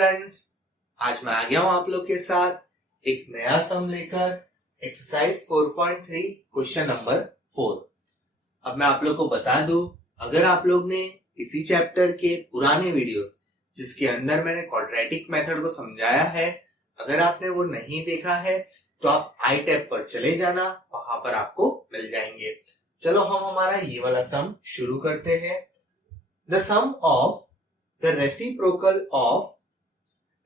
Students, आज मैं आ गया हूं आप लोग के साथ एक नया सम लेकर। Exercise 4.3 question number 4। अब मैं आप लोग को बता दूं, अगर आप लोग ने इसी चैप्टर के पुराने वीडियोस जिसके अंदर मैंने क्वाड्रेटिक मेथड को समझाया है, अगर आपने वो नहीं देखा है तो आप आई टैब पर चले जाना, वहां पर आपको मिल जाएंगे। चलो हम हमारा ये वाला सम शुरू करते हैं। The sum of the reciprocal of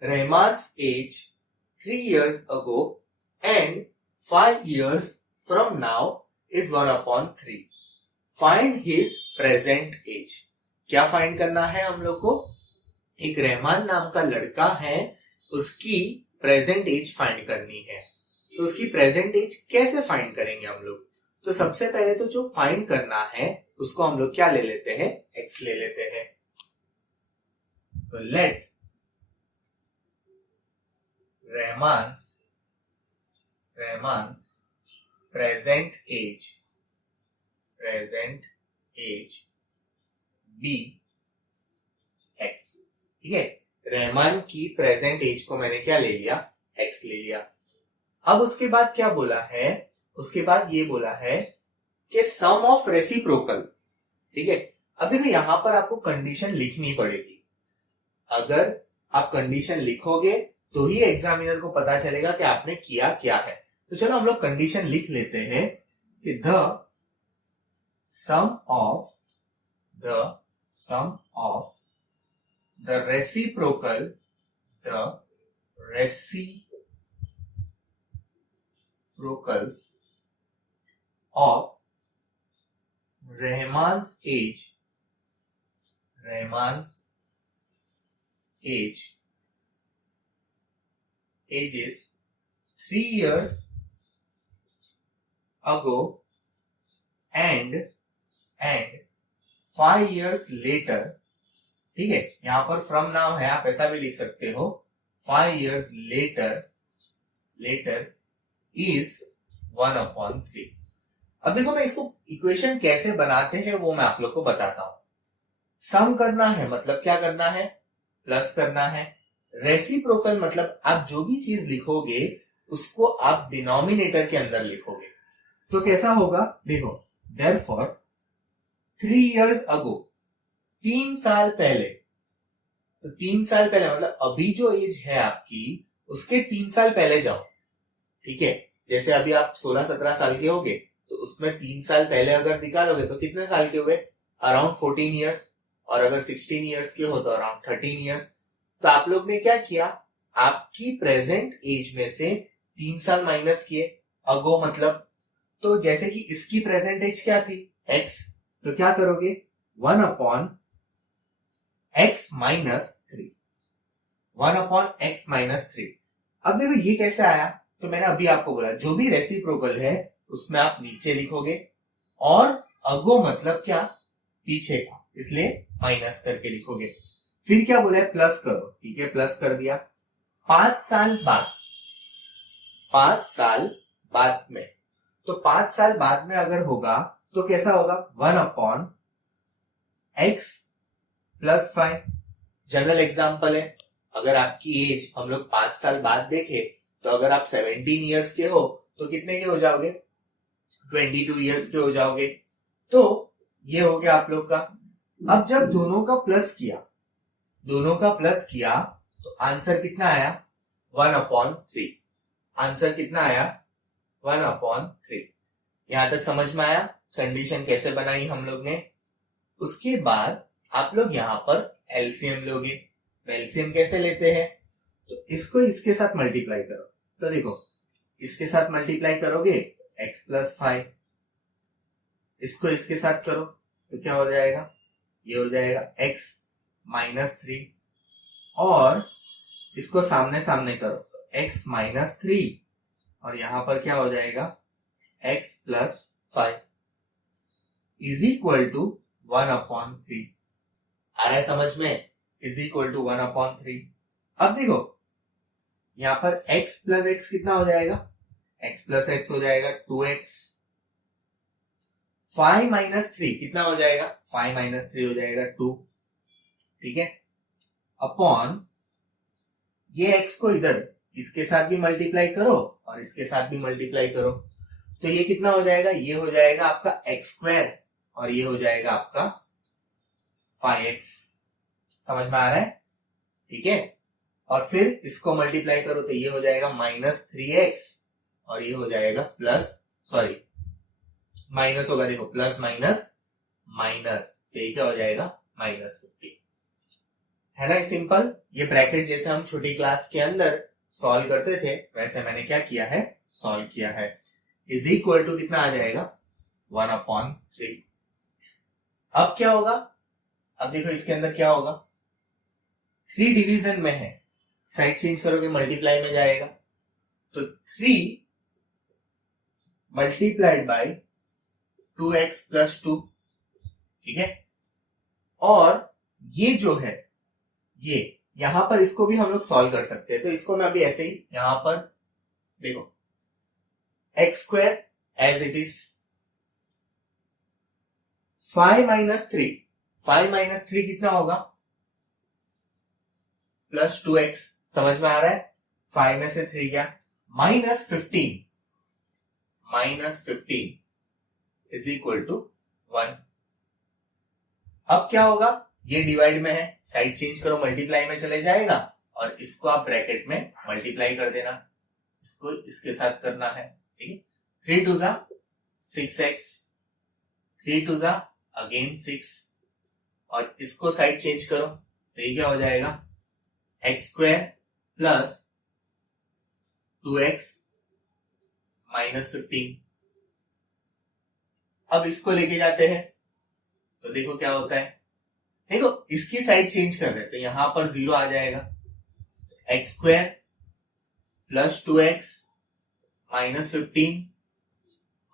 Rahman's age 3 years ago and 5 years from now is 1/3. Find his present age. क्या फाइंड करना है हम लोग को? एक रहमान नाम का लड़का है, उसकी प्रेजेंट एज फाइंड करनी है। तो उसकी प्रेजेंट एज कैसे फाइंड करेंगे हम लोग? तो सबसे पहले तो जो फाइंड करना है उसको हम लोग क्या ले लेते हैं? एक्स ले लेते हैं। तो let Rahman's present age be x। ठीक है, रहमान की प्रेजेंट एज को मैंने क्या ले लिया? x ले लिया। अब उसके बाद क्या बोला है? उसके बाद ये बोला है कि सम ऑफ रेसिप्रोकल। ठीक है, अब देखो यहां पर आपको कंडीशन लिखनी पड़ेगी। अगर आप कंडीशन लिखोगे तो ही एग्जामिनर को पता चलेगा कि आपने किया क्या है। तो चलो हम लोग कंडीशन लिख लेते हैं कि the sum of the reciprocals of Rahman's age is 3 years ago and 5 years later। ठीक है, यहां पर फ्रॉम नाउ है, आप ऐसा भी लिख सकते हो, 5 years later is 1/3। अब देखो मैं इसको इक्वेशन कैसे बनाते हैं वो मैं आप लोग को बताता हूं। सम करना है मतलब क्या करना है? प्लस करना है। रेसिप्रोकल मतलब आप जो भी चीज लिखोगे उसको आप डिनोमिनेटर के अंदर लिखोगे। तो कैसा होगा? देखो, देयरफॉर 3 years ago, 3 साल पहले। तो 3 साल पहले मतलब अभी जो एज है आपकी उसके 3 साल पहले जाओ। ठीक है, जैसे अभी आप 16-17 साल के होगे तो उसमें 3 साल पहले अगर निकालोगे तो कितने साल के हुए? Around 14 years. और अगर 16 ईयर्स के हो तो अराउंड 13 ईयर्स। तो आप लोग ने क्या किया? आपकी प्रेजेंट एज में से 3 साल माइनस किए। अगो मतलब, तो जैसे कि इसकी प्रेजेंट एज क्या थी? x। तो क्या करोगे? 1/x minus 3। अब देखो ये कैसे आया? तो मैंने अभी आपको बोला जो भी रेसिप्रोकल है उसमें आप नीचे लिखोगे, और अगो मतलब क्या? पीछे का, इसलिए माइनस करके लिखोगे। फिर क्या बोला है? प्लस करो। ठीक है, प्लस कर दिया। 5 साल बाद में, तो 5 साल बाद में अगर होगा तो कैसा होगा? 1/x + 5। जनरल एग्जांपल है, अगर आपकी एज हम लोग 5 साल बाद देखे तो अगर आप 17 ईयर्स के हो तो कितने के हो जाओगे? 22 ईयर्स के हो जाओगे। तो ये हो गया आप लोग का। अब जब दोनों का प्लस किया तो आंसर कितना आया? 1/3। आंसर कितना आया? 1/3। यहां तक समझ में आया कंडीशन कैसे बनाई हम लोग ने? उसके बाद आप लोग यहां पर एलसीएम लोगे। एलसीएम कैसे लेते हैं? तो इसको इसके साथ मल्टीप्लाई करो। तो देखो, इसके साथ मल्टीप्लाई करोगे x + 5, इसको इसके साथ करो तो क्या हो जाएगा? ये हो जाएगा x - 3, और इसको सामने सामने करो तो x - 3, और यहां पर क्या हो जाएगा? x + 5 is equal to 1/3। आ रहा है समझ में? Is equal to 1/3। अब देखो यहां पर x + x कितना हो जाएगा? x + x हो जाएगा 2x। 5 - 3 कितना हो जाएगा? 5 - 3 हो जाएगा 2। ठीक है, अपॉन ये x को इधर इसके साथ भी मल्टीप्लाई करो और इसके साथ भी मल्टीप्लाई करो, तो ये कितना हो जाएगा, ये हो जाएगा आपका x स्क्वायर और ये हो जाएगा आपका 5x। समझ में आ रहा है? ठीक है। और फिर इसको मल्टीप्लाई करो तो ये हो जाएगा -3x और ये हो जाएगा माइनस होगा, देखो प्लस माइनस माइनस, तो ये क्या हो जाएगा -50। है ना सिंपल। ये ब्रैकेट जैसे हम छोटी क्लास के अंदर सॉल्व करते थे वैसे मैंने क्या किया है, सॉल्व किया है। इज इक्वल टू कितना आ जाएगा 1/3। अब क्या होगा, अब देखो इसके अंदर क्या होगा, 3 डिवीजन में है, साइड चेंज करोगे मल्टीप्लाई में जाएगा, तो 3 मल्टीप्लाइड बाय 2x + 2। ठीक है। और ये जो है ये यहां पर इसको भी हम लोग सॉल्व कर सकते हैं, तो इसको मैं अभी ऐसे ही यहां पर देखो x² एज इट इज 5 - 3 कितना होगा +2x। समझ में आ रहा है? 5 में से 3 क्या, -15 इज इक्वल टू 1। अब क्या होगा, ये डिवाइड में है, साइड चेंज करो मल्टीप्लाई में चले जाएगा और इसको आप ब्रैकेट में मल्टीप्लाई कर देना, इसको इसके साथ करना है। ठीक है। 3 2 6x, 3 2 अगेन 6 और इसको साइड चेंज करो तो ये क्या हो जाएगा x² + 2x -15। अब इसको लेके जाते हैं तो देखो क्या होता है, देखो इसकी साइड चेंज कर रहे हैं तो यहां पर 0 आ जाएगा, x² + 2x -15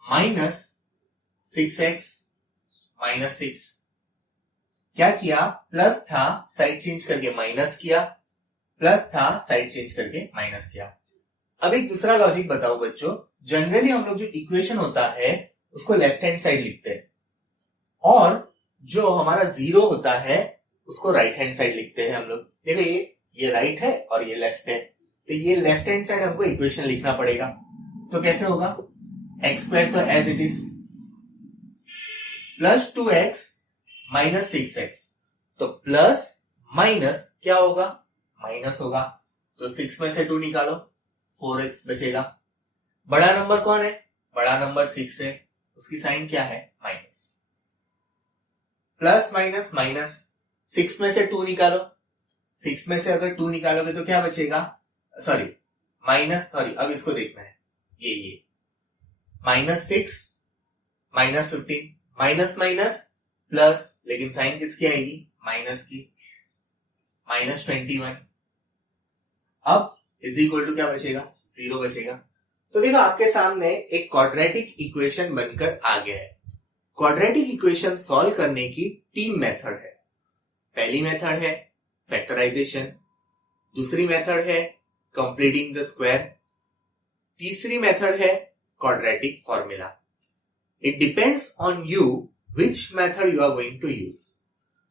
-6x -6। क्या किया, प्लस था साइड चेंज करके माइनस किया, प्लस था साइड चेंज करके माइनस किया। अब एक दूसरा लॉजिक बताओ बच्चों, जनरली हम लोग जो इक्वेशन होता है उसको लेफ्ट हैंड साइड लिखते हैं और जो हमारा 0 होता है उसको राइट हैंड साइड लिखते हैं हम लोग। देखो ये राइट है और ये लेफ्ट है, तो ये लेफ्ट हैंड साइड हमको इक्वेशन लिखना पड़ेगा। तो कैसे होगा, x² तो as it is + 2x -6x, तो प्लस माइनस क्या होगा, माइनस होगा, तो 6 में से 2 निकालो 4x बचेगा। बड़ा नंबर कौन है, बड़ा नंबर 6 है, उसकी साइन क्या है, माइनस। प्लस माइनस माइनस, 6 में से 2 निकालो, 6 में से अगर 2 निकालोगे तो क्या बचेगा, अब इसको देखना है, ये -6 -15, माइनस माइनस प्लस, लेकिन साइन किसकी आएगी, माइनस की, -21। अब इज इक्वल टू क्या बचेगा, 0 बचेगा। तो देखो आपके सामने एक क्वाड्रेटिक इक्वेशन बनकर आ गया है। क्वाड्रेटिक इक्वेशन सॉल्व करने की 3 मेथड है। पहली मेथड है फैक्टराइजेशन, दूसरी मेथड है कंप्लीटिंग द स्क्वायर, तीसरी मेथड है quadratic formula. It depends on you which method you are going to use.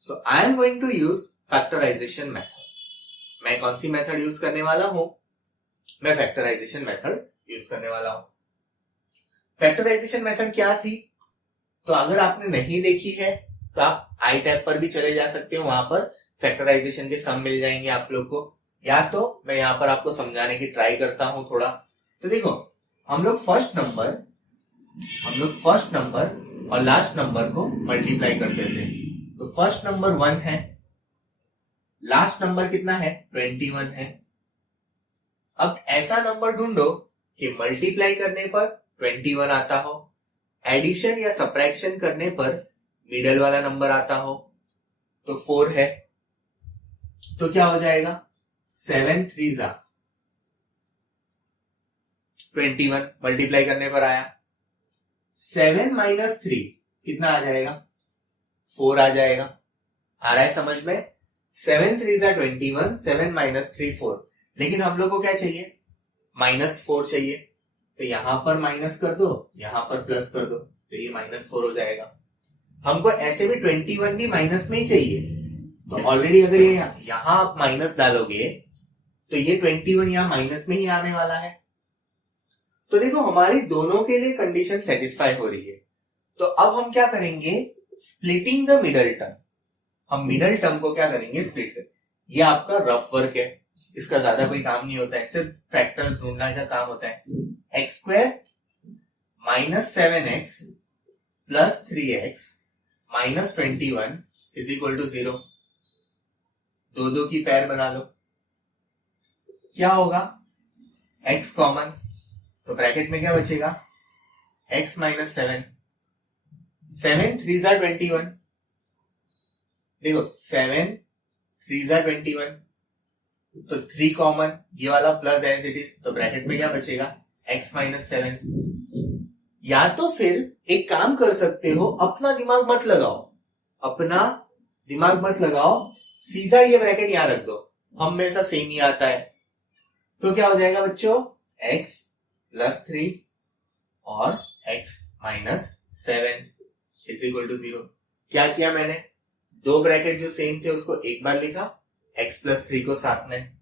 So I am going to use factorization method. मैं कौन सी मेथड यूज करने वाला हूं, मैं फैक्टराइजेशन मेथड यूज करने वाला हूं। फैक्टराइजेशन मेथड क्या थी, तो अगर आपने नहीं देखी है तो आप आई टैब पर भी चले जा सकते हो, वहां पर फैक्टराइजेशन के सम मिल जाएंगे आप लोग को, या तो मैं यहां पर आपको समझाने की ट्राई करता हूं थोड़ा। तो देखो हम लोग फर्स्ट नंबर और लास्ट नंबर को मल्टीप्लाई करते थे, तो फर्स्ट नंबर 1 है, लास्ट नंबर कितना है 21 है। अब ऐसा नंबर ढूंढो कि मल्टीप्लाई करने पर 21 आता हो, एडिशन या सब्ट्रैक्शन करने पर मिडल वाला नंबर आता हो, तो 4 है, तो क्या हो जाएगा 7 3 21 मल्टीप्लाई करने पर आया। 7 - 3 कितना आ जाएगा, 4 आ जाएगा। आ रहा है समझ में, 7 3 21, 7 - 3 4, लेकिन हम लोग को क्या चाहिए, -4 चाहिए, तो यहां पर माइनस कर दो, यहां पर प्लस कर दो, तो ये -4 हो जाएगा। हमको ऐसे भी 21 भी माइनस में ही चाहिए, तो ऑलरेडी अगर ये यहां आप माइनस डालोगे तो ये 21 यहाँ माइनस में ही आने वाला है। तो देखो हमारी दोनों के लिए कंडीशन सेटिस्फाई हो रही है। तो अब हम क्या करेंगे, स्प्लिटिंग द मिडल टर्म। हम मिडल टर्म को क्या करेंगे, स्प्लिट कर। ये आपका रफ वर्क है, इसका ज्यादा कोई काम नहीं होता है, सिर्फ फैक्टर्स ढूंढना का काम होता है। X square minus 7x plus 3x minus 21 is equal to 0। दो दो की पैर बना लो, क्या होगा, x कॉमन, तो ब्रैकेट में क्या बचेगा, x माइनस 7, 7 3 जार 21, देखो 7 3 जार 21, तो 3 कॉमन, ये वाला प्लस एज इट इज, तो ब्रैकेट में क्या बचेगा, x माइनस 7। या तो फिर एक काम कर सकते हो, अपना दिमाग मत लगाओ, अपना दिमाग मत लगाओ, सीधा ये ब्रैकेट यहां रख दो, हमेशा सेम ही आता है। तो क्या हो जाएगा बच्चों, x प्लस 3 और x minus 7 is equal to 0। क्या किया मैंने, दो ब्रैकेट जो सेम थे उसको एक बार लिखा, x प्लस 3 को साथ में।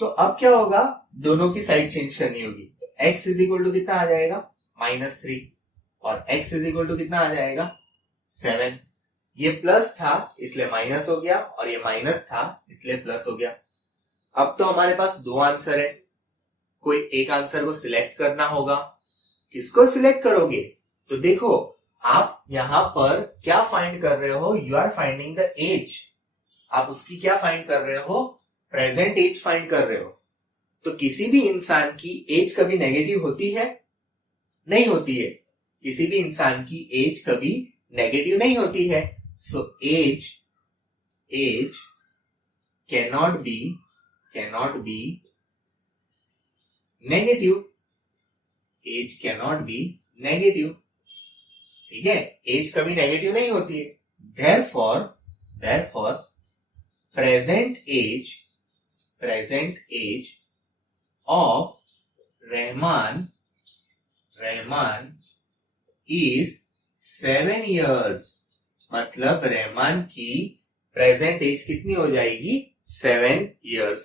तो अब क्या होगा, दोनों की साइड चेंज करनी होगी। तो x इज इक्वल टू कितना आ जाएगा, माइनस 3, और x इज इक्वल टू कितना आ जाएगा, 7। ये प्लस था इसलिए माइनस हो गया, और ये माइनस था इसलिए प्लस हो गया। अब तो हमारे पास दो आंसर है, कोई एक आंसर को सिलेक्ट करना होगा। किसको सिलेक्ट करोगे, तो देखो आप यहां पर क्या फाइंड कर रहे हो, you are finding the age. आप उसकी क्या फाइंड कर रहे हो, प्रेजेंट एज फाइंड कर रहे हो। तो किसी भी इंसान की एज कभी नेगेटिव होती है, नहीं होती है। किसी भी इंसान की एज कभी नेगेटिव नहीं होती है। So age cannot be negative, age cannot be negative, ठीक है, एज कभी नेगेटिव नहीं होती है। Therefore present age of Rahman is 7 years। मतलब रहमान की प्रेजेंट एज कितनी हो जाएगी, 7 years।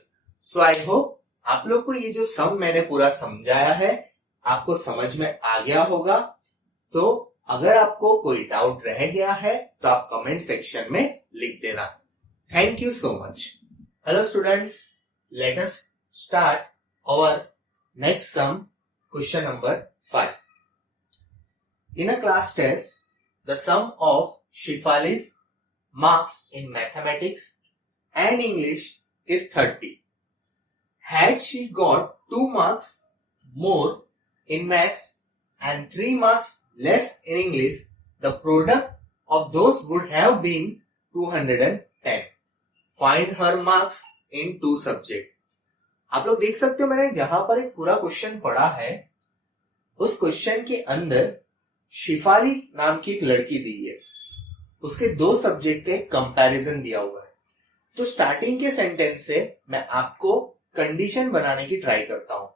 सो आई होप आप लोग को ये जो सम मैंने पूरा समझाया है आपको समझ में आ गया होगा। तो अगर आपको कोई डाउट रह गया है तो आप कमेंट सेक्शन में लिख देना। Thank you so much. Hello students, let us start our next sum, question number 5। In a class test, the sum of Shefali's marks in mathematics and English is 30. Had she got 2 marks more in maths and 3 marks less in English, the product of those would have been 210. Find her marks in 2 subjects. आप लोग देख सकते हो मैंने जहां पर एक पूरा क्वेश्चन पढ़ा है, उस क्वेश्चन के अंदर शिफाली नाम की एक लड़की दी है, उसके 2 सब्जेक्ट के कंपैरिजन दिया हुआ है। तो स्टार्टिंग के सेंटेंस से मैं आपको कंडीशन बनाने की ट्राई करता हूं।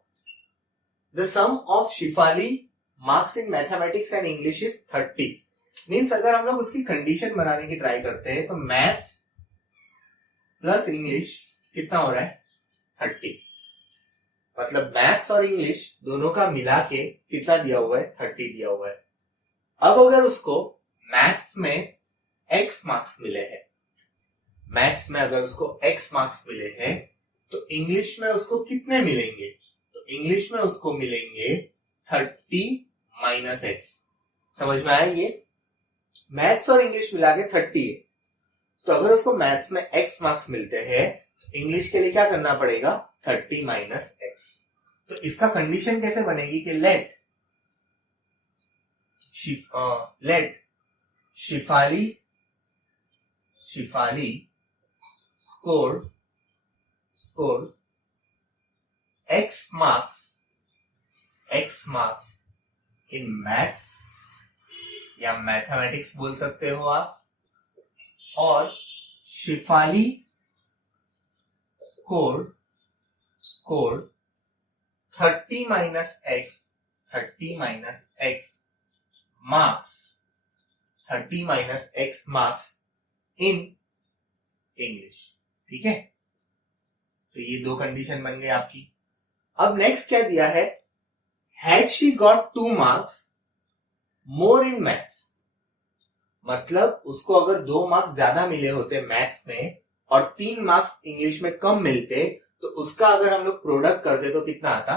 The sum of Shifali marks in mathematics and English is 30। Means अगर हम लोग उसकी कंडीशन बनाने की ट्राई करते हैं तो मैथ्स प्लस इंग्लिश कितना हो रहा है, 30। मतलब मैथ्स और इंग्लिश दोनों का मिला के कितना दिया हुआ है, 30 दिया हुआ है। अब अगर उसको मैथ्स में x मार्क्स मिले हैं, मैथ्स में अगर उसको x मार्क्स मिले हैं तो इंग्लिश में उसको कितने मिलेंगे, तो इंग्लिश में उसको मिलेंगे 30 माइनस x। समझ में आया, ये मैथ्स और इंग्लिश मिला के 30 है। तो अगर उसको मैथ्स में x मार्क्स मिलते हैं, इंग्लिश के लिए क्या करना पड़ेगा, 30 माइनस x। तो इसका कंडीशन कैसे बनेगी कि let Shefali scored x marks in maths या मैथमेटिक्स बोल सकते हो आप, और Shefali scored 30 minus x marks, 30 minus x marks in English। ठीक है, तो ये दो कंडीशन बन गई आपकी। अब नेक्स्ट क्या दिया है, had she got 2 marks more in maths, मतलब उसको अगर 2 मार्क्स ज्यादा मिले होते मैथ्स में और 3 मार्क्स इंग्लिश में कम मिलते, तो उसका अगर हम लोग प्रोडक्ट करते तो कितना आता,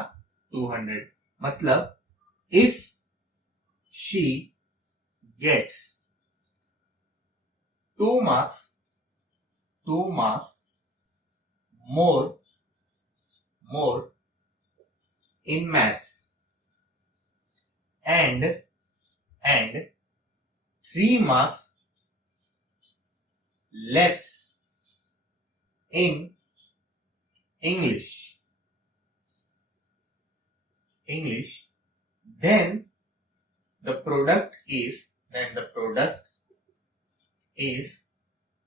200। मतलब if she gets 2 marks more in maths and 3 marks less in English, then the product is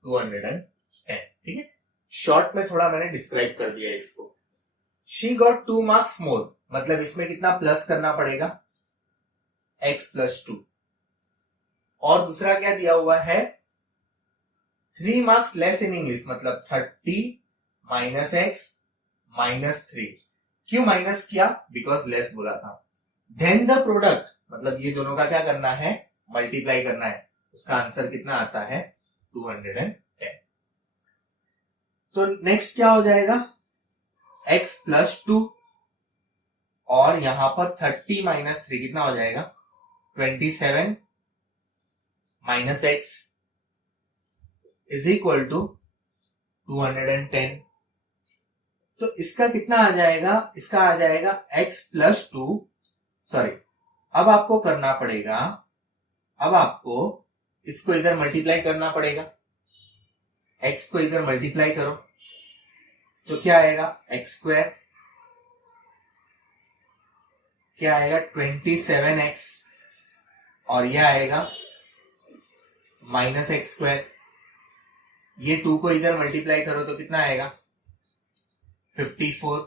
210। ठीक है, शॉर्ट में थोड़ा मैंने डिस्क्राइब कर दिया इसको। शी गॉट 2 मार्क्स मोर, मतलब इसमें कितना प्लस करना पड़ेगा, x + 2। और दूसरा क्या दिया हुआ है, 3 मार्क्स लेस इन इंग्लिश, मतलब 30 - x - 3। क्यों माइनस किया, बिकॉज लेस बोला था। देन द प्रोडक्ट, मतलब ये दोनों का क्या करना है, मल्टीप्लाई करना है। उसका आंसर कितना आता है, 210। तो नेक्स्ट क्या हो जाएगा, x + 2 और यहां पर 30 - 3 कितना हो जाएगा, 27 - x = 210। तो इसका कितना आ जाएगा, इसका आ जाएगा x + 2, सॉरी, अब आपको करना पड़ेगा, अब आपको इसको इधर मल्टीप्लाई करना पड़ेगा। x को इधर मल्टीप्लाई करो तो क्या आएगा, x², क्या आएगा 27x, और यह आएगा -x²। ये 2 को इधर मल्टीप्लाई करो तो कितना आएगा, 54,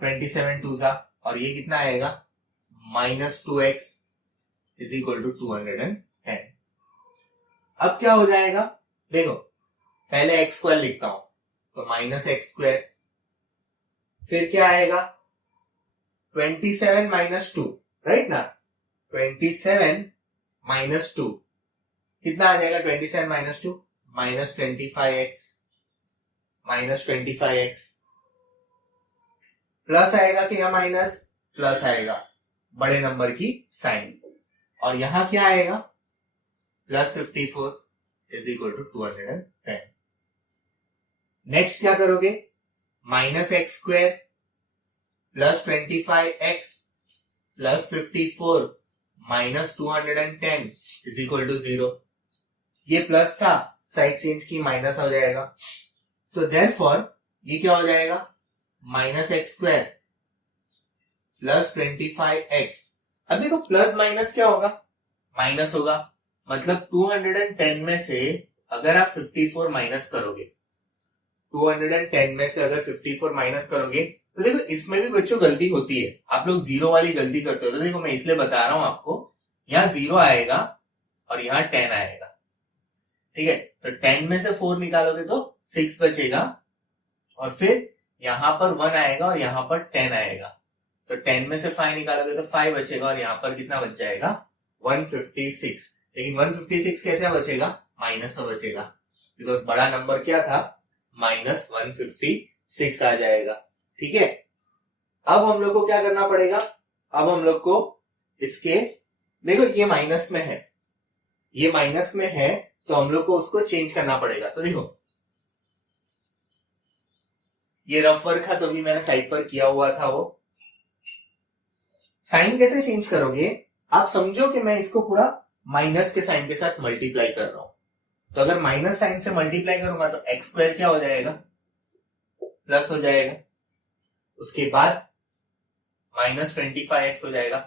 27 2 जा, और ये कितना आएगा, -2x = 210। अब क्या हो जाएगा, देखो पहले x² लिखता हूं, तो -x², फिर क्या आएगा, 27 - 2, राइट ना, 27 - 2 कितना आ जाएगा, 27 - 2 -25x, प्लस आएगा कि या माइनस, प्लस आएगा, बड़े नंबर की साइन, और यहां क्या आएगा, +54 = 210। नेक्स्ट क्या करोगे, -x² + 25x + 54 - 210 = 0। ये प्लस था, साइड चेंज की, माइनस हो जाएगा। तो देयरफॉर ये क्या हो जाएगा, -x² + 25x। अब देखो प्लस माइनस क्या होगा, माइनस होगा, मतलब 210 में से अगर आप 54 माइनस करोगे, 210 में से अगर 54 माइनस करोगे, तो देखो इसमें भी बच्चों गलती होती है, आप लोग 0 वाली गलती करते हो। तो देखो मैं इसलिए बता रहा हूं आपको, यहाँ 0 आएगा और यहाँ 10 आएगा, ठीक है। तो 10 में से 4 निकालोगे तो 6 बचेगा, और फिर यहां पर 1 आएगा और यहां पर 10 आएगा, तो 10 में से 5 निकालोगे तो 5 बचेगा, और यहां पर कितना बच जाएगा, 156। लेकिन 156 कैसे बचेगा, माइनस में बचेगा, बिकॉज बड़ा नंबर क्या था, -156 आ जाएगा, ठीक है। अब हम लोग को क्या करना पड़ेगा, अब हम लोग को इसके, देखो ये माइनस में है, ये माइनस में है, तो हम लोग को उसको चेंज करना पड़ेगा। तो देखो ये रफ वर्क था, तो भी मैंने साइड पर किया हुआ था। वो साइन कैसे चेंज करोगे, आप समझो कि मैं इसको पूरा माइनस के साइन के साथ मल्टीप्लाई कर रहा हूं, तो अगर माइनस साइन से मल्टीप्लाई करूंगा तो x² क्या हो जाएगा, प्लस हो जाएगा, उसके बाद -25x हो जाएगा,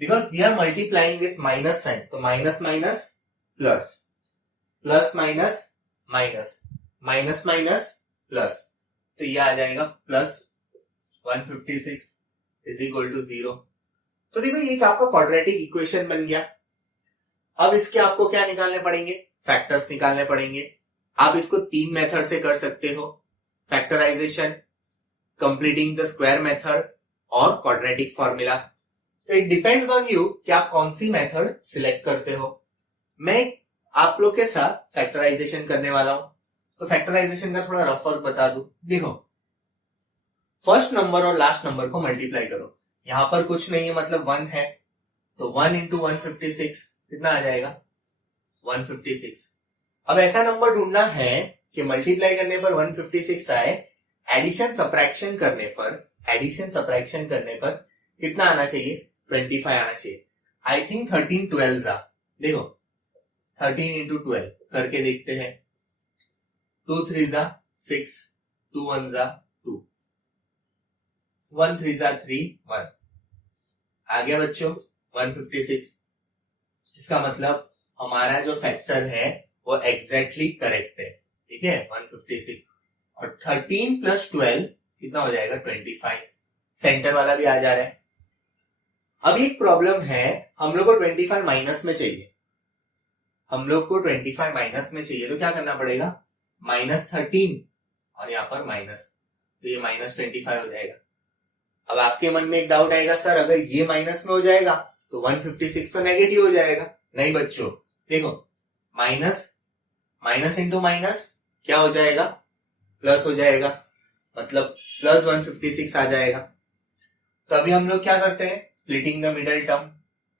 because we are multiplying with minus sign, तो minus minus plus, plus minus minus, minus minus plus, तो ये आ जाएगा +156 = 0। तो देखो ये आपका क्वाड्रेटिक इक्वेशन बन गया। अब इसके आपको क्या निकालने पड़ेंगे, फैक्टर्स निकालने पड़ेंगे। आप इसको 3 मेथड से कर सकते हो, factorisation, completing the square method और क्वाड्रेटिक फॉर्मूला। तो इट डिपेंड्स ऑन यू कि आप कौन सी मेथड सिलेक्ट करते हो। मैं आप लोग के साथ फैक्टराइजेशन करने वाला हूं। तो फैक्टराइजेशन का थोड़ा रफ वर्क बता दूं। देखो, फर्स्ट नंबर और लास्ट नंबर को मल्टीप्लाई करो। यहां पर कुछ नहीं है, मतलब 1 है, तो 1 इंटू 156 कितना आ जाएगा? 156। अब ऐसा नंबर ढूंढना है कि मल्टीप्लाई करने पर 156 आए, एडिशन सब्ट्रैक्शन करने पर कितना आना चाहिए? 25 आना चाहिए। आई थिंक 13 12 आ। देखो 13 इंटू 12 करके देखते हैं। 2 3 जा 6, 2 1 जा 2, 1 3 जा 3 1 आ गया बच्चों 156। इसका मतलब हमारा जो फैक्टर है वो एग्जैक्टली करेक्ट है। ठीक है, 156 और 13 प्लस 12 कितना हो जाएगा? 25। सेंटर वाला भी आ जा रहा है। अब एक प्रॉब्लम है, हम लोग को 25 माइनस में चाहिए। तो क्या करना पड़ेगा? -13 और यहाँ पर माइनस, तो ये -25 हो जाएगा। अब आपके मन में एक डाउट आएगा, सर अगर ये माइनस में हो जाएगा तो 156 तो नेगेटिव हो जाएगा। नहीं बच्चों, देखो माइनस इंटू माइनस क्या हो जाएगा? प्लस हो जाएगा, मतलब प्लस 156 आ जाएगा। तो अभी हम लोग क्या करते हैं? Splitting the middle term.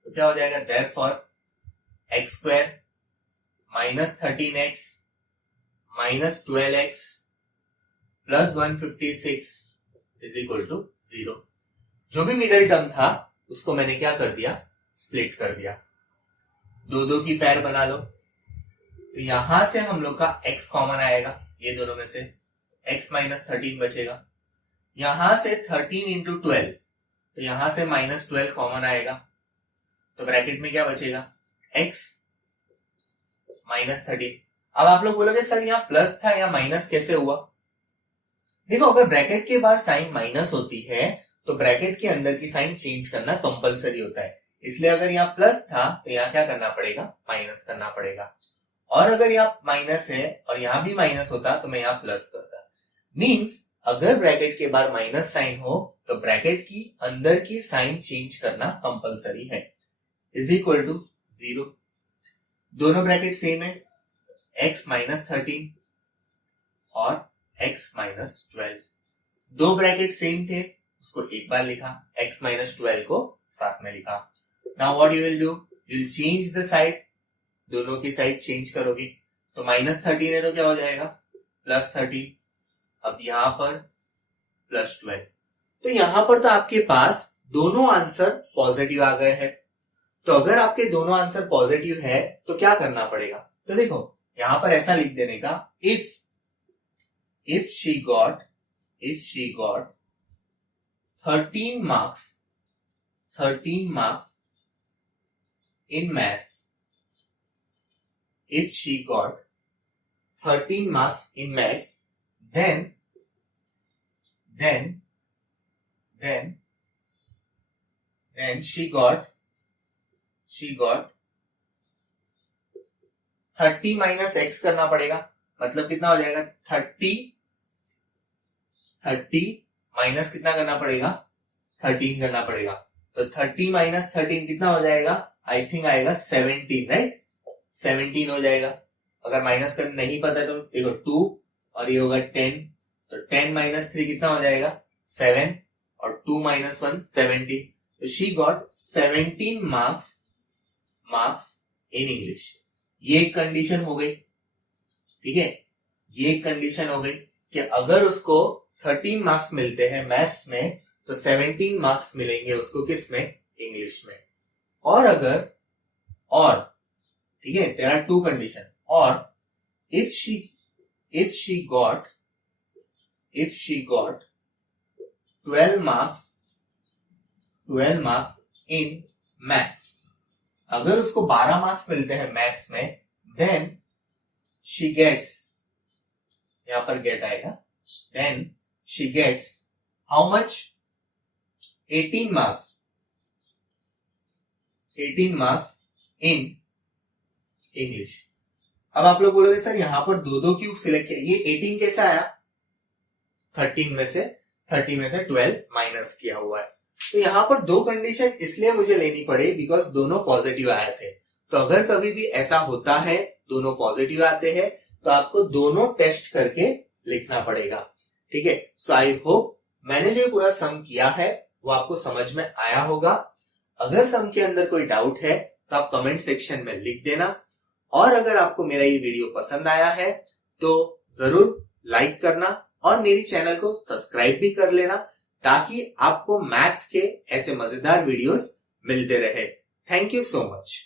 तो क्या हो जाएगा? Therefore x square -13x -12x plus 156 is equal to 0। जो भी मिडल टर्म था उसको मैंने क्या कर दिया? स्प्लिट कर दिया। दो की पैर बना लो। तो यहां से हम लोग का x कॉमन आएगा, ये दोनों में से x -13 बचेगा। यहां से 13 इंटू 12, तो यहां से -12 कॉमन आएगा, तो ब्रैकेट में क्या बचेगा? x -13। अब आप लोग बोलोगे सर यहाँ प्लस था, यहाँ माइनस कैसे हुआ? देखो, अगर ब्रैकेट के बाद साइन माइनस होती है तो ब्रैकेट के अंदर की साइन चेंज करना कंपलसरी होता है। इसलिए अगर यहाँ प्लस था तो यहाँ क्या करना पड़ेगा? माइनस करना पड़ेगा। और अगर यहाँ माइनस है और यहाँ भी माइनस होता तो मैं यहाँ प्लस करता। मींस अगर ब्रैकेट के बाद माइनस साइन हो तो ब्रैकेट की अंदर की साइन चेंज करना कंपलसरी है। Is equal to 0। दोनों ब्रैकेट सेम है, x -13 और x -12। दो ब्रैकेट सेम थे, उसको एक बार लिखा, x -12 को साथ में लिखा। Now what you will do? You will change the side, दोनों की साइड चेंज करोगे। तो -13 है तो क्या हो जाएगा? +13। अब यहां पर +12। तो यहां पर तो आपके पास दोनों आंसर पॉजिटिव आ गए हैं। तो अगर आपके दोनों आंसर पॉजिटिव है तो क्या करना पड़ेगा? तो देखो यहां पर ऐसा लिख देने का, if she got 13 marks in maths, if she got 13 marks in maths, then she got 30 minus x करना पड़ेगा। मतलब कितना हो जाएगा? 30 माइनस कितना करना पड़ेगा? 13 करना पड़ेगा। तो 30 माइनस 13 कितना हो जाएगा? आई थिंक आएगा 17, राइट? 17 हो जाएगा। अगर माइनस करना नहीं पता है तो देखो 2 और ये होगा 10, तो 10 माइनस 3 कितना हो जाएगा? 7 और 2 माइनस 1 17। तो she got 17 marks in English. ये एक कंडीशन हो गई, ठीक है? ये एक कंडीशन हो गई कि अगर उसको 13 मार्क्स मिलते हैं मैथ्स में तो 17 मार्क्स मिलेंगे उसको किस में? इंग्लिश में। और अगर ठीक है, देयर आर 2 कंडीशन। और if she got 12 marks in maths, अगर उसको 12 मार्क्स मिलते हैं मैथ्स में, देन शी गेट्स, यहां पर गेट आएगा, then she gets how much? 18 marks in English. अब आप लोग बोलोगे सर यहां पर दो क्यों सिलेक्ट किया? ये 18 कैसे आया? 13 में से 30 में से 12 माइनस किया हुआ है। तो यहाँ पर दो कंडीशन इसलिए मुझे लेनी पड़ी बिकॉज दोनों पॉजिटिव आए थे। तो अगर कभी भी ऐसा होता है दोनों पॉजिटिव आते हैं तो आपको दोनों टेस्ट करके लिखना पड़ेगा। ठीक है, सो आई होप मैंने जो पूरा सम किया है वो आपको समझ में आया होगा। अगर सम के अंदर कोई डाउट है तो आप कमेंट सेक्शन में लिख देना, और अगर आपको मेरा ये वीडियो पसंद आया है तो जरूर लाइक करना और मेरी चैनल को सब्सक्राइब भी कर लेना ताकि आपको मैथ्स के ऐसे मजेदार वीडियोस मिलते रहे। Thank you so much.